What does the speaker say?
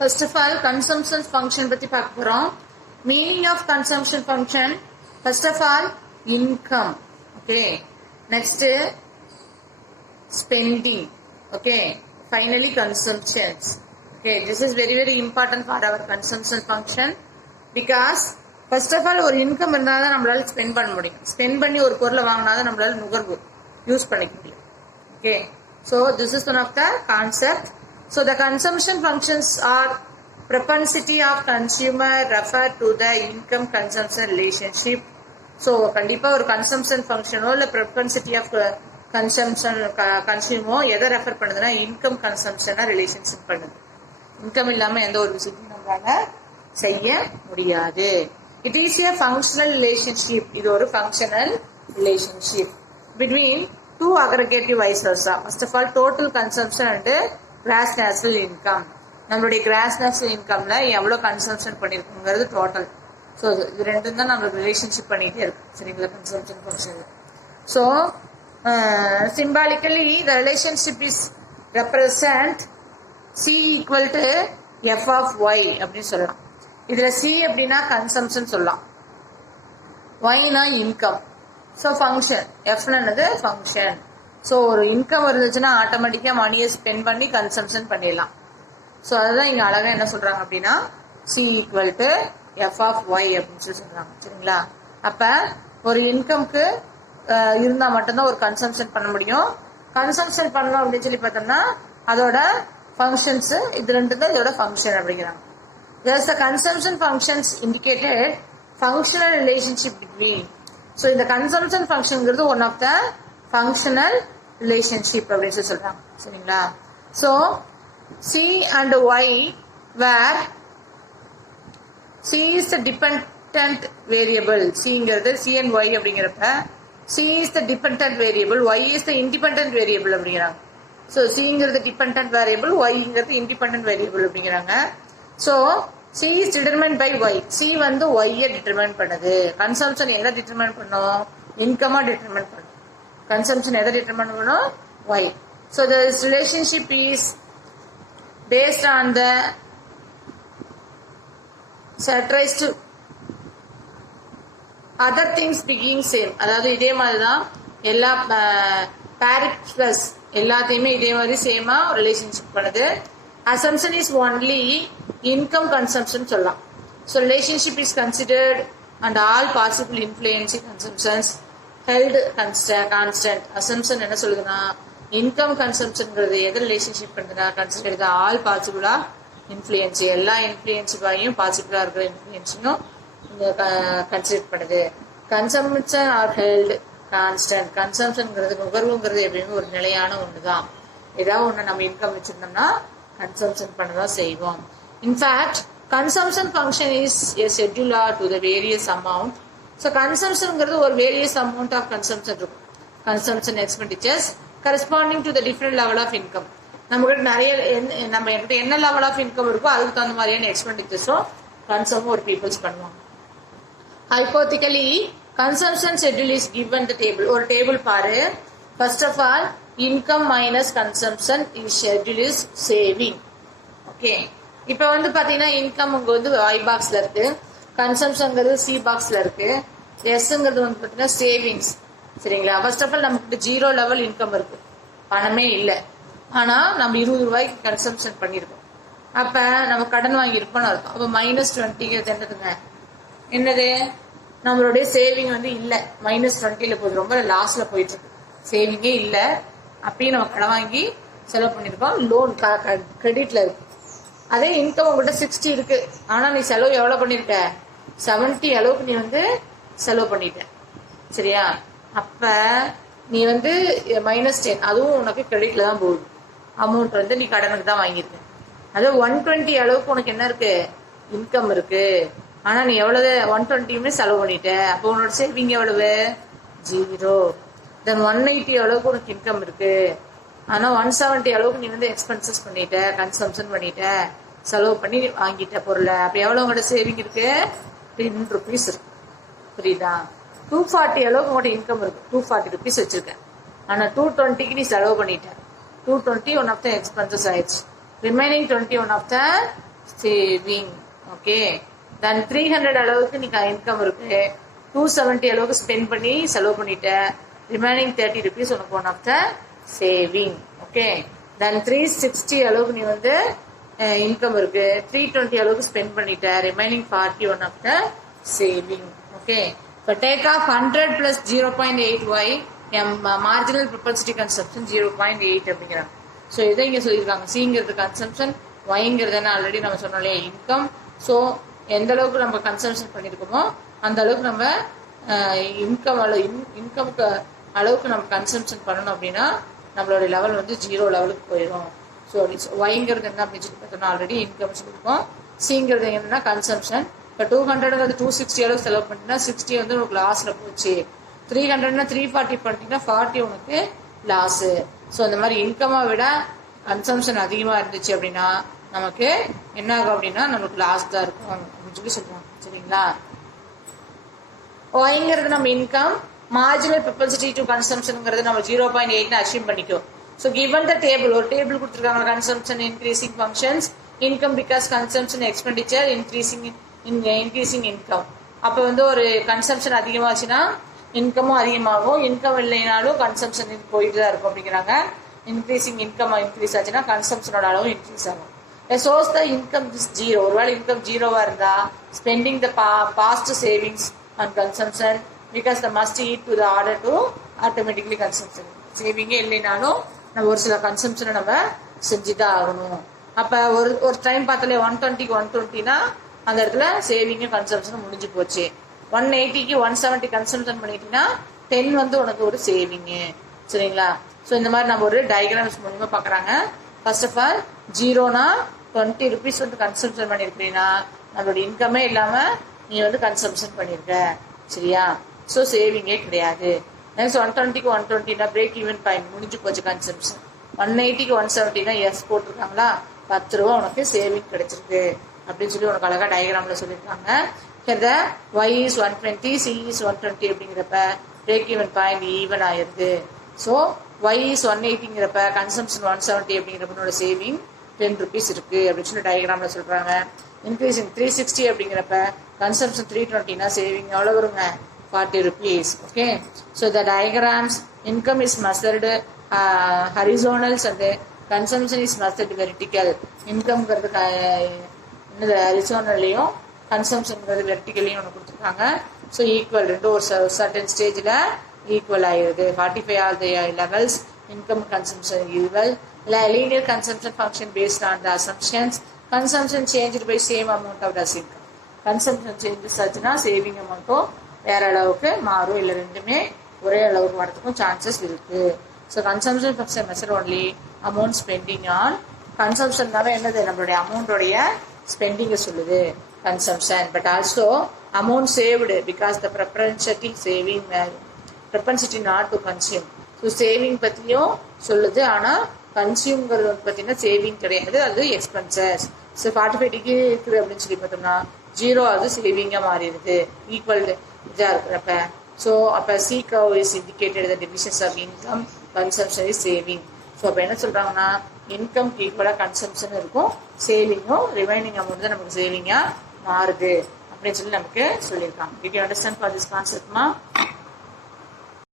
First of all, consumption function பத்தி பார்க்க போறோம். Meaning of consumption function. First of all, income. Okay. Next, spending. Okay. Finally, consumptions. Okay. This is very very important for our consumption function because first of all ஒரு income இருந்தா தான் நம்மளால spend பண்ண முடியும். Spend பண்ணி ஒரு பொருளை வாங்கினா தான் நம்மளால நுகர்வு யூஸ் பண்ணிக்க முடியும். Okay. So this is one of the concept. So the consumption functions are propensity of consumer refer to the income consumption relationship. So கண்டிப்பா ஒரு consumption functionோ இல்ல propensity of consumption consumer எதை ரெஃபர் பண்ணுதுன்னா income consumption ரிலேஷன்ஷிப் பண்ணுது. Income இல்லாம எந்த ஒரு விஷயத்தையும் நம்மளால செய்ய முடியாது. It is a functional relationship. இது ஒரு functional relationship between two aggregative vice versa. First of all, total consumption and gross national income. நம்மளுடைய gross national incomeல எவ்வளவு கன்சம்ஷன் பண்ணிருக்குங்கிறது டோட்டல். ஸோ இது ரெண்டும் தான் நம்ம ரிலேஷன்ஷிப் பண்ணிட்டே இருக்கு. சரிங்களா? Consumption function. So symbolically the relationship is represent C equal to F of Y அப்படின்னு சொல்லலாம். இதுல சி அப்படின்னா கன்சம்ஷன் சொல்லலாம், ஒய்னா இன்கம். ஸோ ஃபங்க்ஷன் எஃப்னது ஃபங்க்ஷன். ஸோ ஒரு இன்கம் இருந்துச்சுன்னா ஆட்டோமேட்டிக்காக மணியை ஸ்பெண்ட் பண்ணி கன்சம்ஷன் பண்ணிடலாம். ஸோ அதுதான் இங்கே அழகாக என்ன சொல்கிறாங்க அப்படின்னா C equal to F of Y அப்படின்னு சொல்லி சொல்கிறாங்க. சரிங்களா? அப்போ ஒரு இன்கம்க்கு இருந்தால் மட்டும்தான் ஒரு கன்சம்ஷன் பண்ண முடியும். கன்சம்ஷன் பண்ணணும் அப்படின்னு சொல்லி பார்த்தோம்னா அதோட ஃபங்க்ஷன்ஸு இது ரெண்டு தான் இதோட ஃபங்க்ஷன் அப்படிங்கிறாங்க. Thus the consumption functions indicated functional relationship between. So இந்த consumption functionங்கிறது one of the functional relationship அப்படின்னு சொல்லி சொல்றாங்க. சரிங்களா? So C and Y where C is the dependent variable. Cங்கிறது C and Y அப்படிங்கிறப்ப C is the dependent variable, Y is the independent variable அப்படிங்கிறாங்க. So Cங்கிறது dependent variable, Yங்கிறது independent variable அப்படிங்கிறாங்க. So C is determined by Y. C வந்து Y determine பண்ணுது. Consumption எதை determine பண்ணும்? இன்கமா determine பண்ணும். Consumption எதை determine பண்ணும்? Y. So this relationship is based on the characterized other things being same. அதாவது இதே மாதிரி தான் எல்லா parity plus எல்லாத்தையுமே இதே மாதிரி சேமா ரிலேஷன்ஷிப் பண்ணுது. Assumption is only income consumption சொல்லலாம். So relationship is considered and all possible influencing consumptions held constant. Assumption என்ன சொல்லுதுன்னா income consumptionங்கிறது எது ரிலேஷன்ஷிப் பண்ணுதுன்னா consider the all possible influence, எல்லா இன்ஃப்ளூயன்ஸுக்காயும் பாசிபிளா இருக்கிற இன்ஃப்ளூயன்ஸையும் கன்சிடர் பண்ணுது. Consumption are held constant. கன்சம்ஷன்ங்கிறது நுகர்வுங்கிறது எப்பயுமே ஒரு நிலையான ஒண்ணுதான். ஏதாவது ஒண்ணு நம்ம இன்கம் வச்சிருந்தோம்னா கன்சம்ஷன் பண்ணதான் செய்வோம். In fact consumption function is a scheduler to the various amount. So கன்சம்ஷன்ங்கிறது ஒரு வேரியஸ் அமௌண்ட் ஆஃப் கன்சம்ஷன் இருக்கும். Consumption expenditures corresponding to the different level of income. நம்மகிட்ட நிறைய நம்ம என்கிட்ட என்ன லெவல் ஆஃப் இன்கம் இருக்கோ அதுக்கு தகுந்த மாதிரியான எக்ஸ்பெண்டிச்சர்ஸும் கன்சம் ஒரு பீப்புள்ஸ் பண்ணுவாங்க. Hypothetically consumption schedule is given the table. ஒரு டேபிள் பாரு. First of all income minus consumption is schedule is saving. Okay. இப்போ வந்து பாத்தீங்கன்னா இன்கம் வந்து ஐ பாக்ஸ்ல இருக்கு, கன்சம்ஷன்ங்கிறது சி பாக்ஸ்ல இருக்கு, எஸ்ங்கிறது வந்து பாத்தீங்கன்னா சேவிங்ஸ். சரிங்களா? ஃபர்ஸ்ட் ஆஃப் ஆல் நமக்கு 0 லெவல் இன்கம் இருக்கு, பணமே இல்லை. ஆனா நம்ம 20 ரூபாய்க்கு கன்சம்ஷன் பண்ணிருக்கோம். அப்ப நம்ம கடன் வாங்கியிருப்போம்னு இருக்கும். அப்ப -20 என்னதுங்க? என்னது? நம்மளுடைய சேவிங் வந்து இல்ல, -20 போகுது, ரொம்ப லாஸ்ல போயிட்டு இருக்கு, சேவிங்கே இல்ல. அப்பயும் நம்ம கடன் வாங்கி செலவு பண்ணிருக்கோம், லோன் கிரெடிட்ல இருக்கு. அதே இன்கம் உங்கள்கிட்ட 60 இருக்கு, ஆனா நீ செலவு எவ்வளவு பண்ணிருக்க? 70 அளவுக்கு நீ வந்து செலவு பண்ணிட்ட. சரியா? அப்ப நீ வந்து -10, அதுவும் உனக்கு கிரெடிட்ல தான் போகுது. அமௌண்ட் வந்து நீ கடனுக்கு தான் வாங்கியிருக்க. அது 120 அளவுக்கு உனக்கு என்ன இருக்கு? இன்கம் இருக்கு. ஆனா நீ எவ்வளவு 120யுமே செலவு பண்ணிட்ட. அப்போ உன்னோட சேவிங் எவ்வளவு? 0. தென் 180 அளவுக்கு உனக்கு இன்கம் இருக்கு. ஆனா 170 அளவுக்கு நீ வந்து எக்ஸ்பென்சஸ் பண்ணிட்ட, கன்சம்ஷன் பண்ணிட்ட, செலவு பண்ணி வாங்கிட்ட பொருளை. அப்ப எவ்வளவு உங்களோட சேவிங் இருக்கு? 10 rupees இருக்கு. புரியுதா? 240 அளவுக்கு உங்களோட இன்கம் இருக்கு, 240 rupees வச்சிருக்க. ஆனா 220க்கு நீ செலவு பண்ணிட்ட. 220 ஒன் ஆஃப் த எக்ஸ்பென்சஸ் ஆயிடுச்சு. Remaining 20 one of the saving. Okay, then 300 அளவுக்கு நீ இன்கம் இருக்கு, 270 அளவுக்கு ஸ்பெண்ட் பண்ணி செலவு பண்ணிட்ட, ரிமைனிங் 30 rupees உனக்கு one of the saving. Okay, then 360 அளவுக்கு நீ வந்து இன்கம் இருக்கு, 320 அளவுக்கு ஸ்பெண்ட் பண்ணிட்ட, remaining 40 one of the saving. Okay, இப்போ take off 100 plus 0.8y marginal propensity consumption 0.8 அப்படிங்கிறாங்க. ஸோ இதை இங்கே சொல்லியிருக்காங்க. சிங்கிறது கன்சம்ஷன், ஒய்ங்கிறது ஆல்ரெடி நம்ம சொன்னோம் இல்லையா இன்கம். ஸோ எந்த அளவுக்கு நம்ம கன்சம்ஷன் பண்ணியிருக்கோமோ அந்த அளவுக்கு நம்ம இன்கம்க்கு அளவுக்கு நம்ம கன்சம்ஷன் பண்ணணும் அப்படின்னா நம்மளோட லெவல் வந்து 0 லெவலுக்கு போயிடும். ஸோ ஒய்ங்கிறது என்ன அப்படின்னு சொல்லி பார்த்தோம்னா ஆல்ரெடி இன்கம் சொல்லியிருக்கோம். சிங்கிறது என்னன்னா கன்சம்ஷன். இப்போ 200 260 அளவுக்கு செலவு பண்ணிட்டீங்கன்னா 60 வந்து உங்களுக்கு லாஸில் போச்சு. 300 340 பண்ணிட்டீங்கன்னா 40 உனக்கு லாஸு. ஸோ அந்த மாதிரி இன்கம்மை விட கன்சம்ஷன் அதிகமாக இருந்துச்சு அப்படின்னா நமக்கு என்ன ஆகும் அப்படின்னா நமக்கு லாஸ் தான் இருக்கும் அப்படின்னு சொல்லி சொல்லுவாங்க. சரிங்களா? ஒய்ங்கிறது நம்ம இன்கம், மார்ஜினல் ப்ரொபன்சிட்டி டு கன்சம்ஷனுங்கிறது நம்ம 0.8 அச்சீவ் பண்ணிக்கும். ஸோ கிவன் த டேபிள், ஒரு டேபிள் கொடுத்துருக்காங்க, consumption increasing functions, income because consumption expenditure increasing income. அப்போ வந்து ஒரு கன்சம்ஷன் அதிகமாச்சுன்னா இன்கமும் அதிகமாகும், இன்கம் இல்லைனாலும் கன்சம்ஷன் போயிட்டு தான் இருக்கும் அப்படிங்கிறாங்க. இன்க்ரீசிங் இன்கம் இன்க்ரீஸ் ஆச்சுன்னா கன்சம்ஷனோட அளவு இன்க்ரீஸ் ஆகும். Source the income is 0. ஒருவேளை இன்கம் 0வா இருந்தா spending the past savings and consumption because the must eat to the order to automatically consumption. சேவிங்கே இல்லைனாலும் நம்ம ஒரு சில கன்சம்ஷனை நம்ம செஞ்சுதான் ஆகணும். அப்போ ஒரு டைம் பார்த்தாலே 120க்கு 120னா அந்த இடத்துல சேவிங்கும் கன்சம்ஷனும் முடிஞ்சு போச்சு. 180க்கு 170 கன்சம்ஷன் பண்ணிட்டீங்கன்னா 10 வந்து உனக்கு ஒரு சேவிங்கு. சரிங்களா? ஸோ இந்த மாதிரி நம்ம ஒரு டயக்ராம்ஸ் மூலியமா பார்க்குறாங்க. ஃபர்ஸ்ட் ஆஃப் ஆல் 0னா 20 rupees வந்து கன்சம்ஷன் பண்ணியிருக்கீங்கன்னா நம்மளோட இன்கமே இல்லாமல் நீ வந்து கன்சம்ஷன் பண்ணியிருக்க. சரியா? ஸோ சேவிங்கே கிடையாது. நெக்ஸ்ட் 120க்கு 120னா பிரேக் ஈவன் பாயிண்ட் முடிஞ்சு போச்சு கன்சம்ஷன். 180க்கு 170னா எஸ் போட்டிருக்காங்களா, 10 ரூபா உனக்கு சேவிங் கிடைச்சிருக்கு அப்படின்னு சொல்லி உனக்கு அழகா டயக்ராம்ல சொல்லியிருக்காங்க. y is 120, c is 120 அப்படிங்கிறப்ப பிரேக் ஈவன் பாயிண்ட் ஈவன் ஆயிருது. ஸோ y is 180ங்கிறப்ப கன்சம்ஷன் 170 அப்படிங்கிறப்ப சேவிங் 10 rupees இருக்கு அப்படின்னு சொல்லி டயக்ராம்ல சொல்றாங்க. இன்க்ரீசிங் 360 அப்படிங்கிறப்ப கன்சம்ஷன் 320னா சேவிங் எவ்வளவு வருங்க, 40 rupees. Okay, so the diagrams income is measured horizontals and consumption is measured vertical. இன்கம்ங்கிறது என்னது ஹரிசோனல்லையும் கன்சம்ஷன்ங்கிறது வெர்டிகல்லையும் ஒன்று கொடுத்துருக்காங்க. ஸோ ஈக்குவல் ரெண்டும் ஒரு சர்டன் ஸ்டேஜில் ஈக்குவல் ஆகிடுது. 45 all the levels income consumption equal. இல்லை linear consumption function based on the assumptions. Consumption change by same amount of thus income. Consumption changes ஆச்சுன்னா சேவிங் அமௌண்ட்டும் வேற அளவுக்கு மாறும், இல்லை ரெண்டுமே ஒரே அளவுக்கு வரதுக்கும் சான்சஸ் இருக்கு. So consumption function measure only amount spending on. கன்சம்ஷன்னாவே என்னது, நம்மளுடைய அமௌண்டோடைய ஸ்பெண்டிங்கை சொல்லுது consumption, but also amount saved because the propensity not to consume. So saving பத்தியும் சொல்லுது, ஆனா கன்சியூம்ங்கிறது பார்த்தீங்கன்னா சேவிங் கிடையாது, அது எக்ஸ்பென்சஸ். ஸோ 45 டிகிரி இருக்குது அப்படின்னு சொல்லி பார்த்தோம்னா 0 அது சேவிங்காக மாறிடுது, ஈக்குவல் இதாக இருக்கிறப்ப. ஸோ அப்போ C curve is indicated the divisions of income, consumption is saving. So அப்போ என்ன சொல்கிறாங்கன்னா இன்கம் ஈக்குவலாக கன்சம்ஷன் இருக்கும், சேவிங்கும் ரிமைனிங் அமௌண்ட் தான் நமக்கு சேவிங்காக மாறுது அப்படின்னு சொல்லி நமக்கு சொல்லியிருக்காங்க. Did you understand for this கான்செப்ட்மா?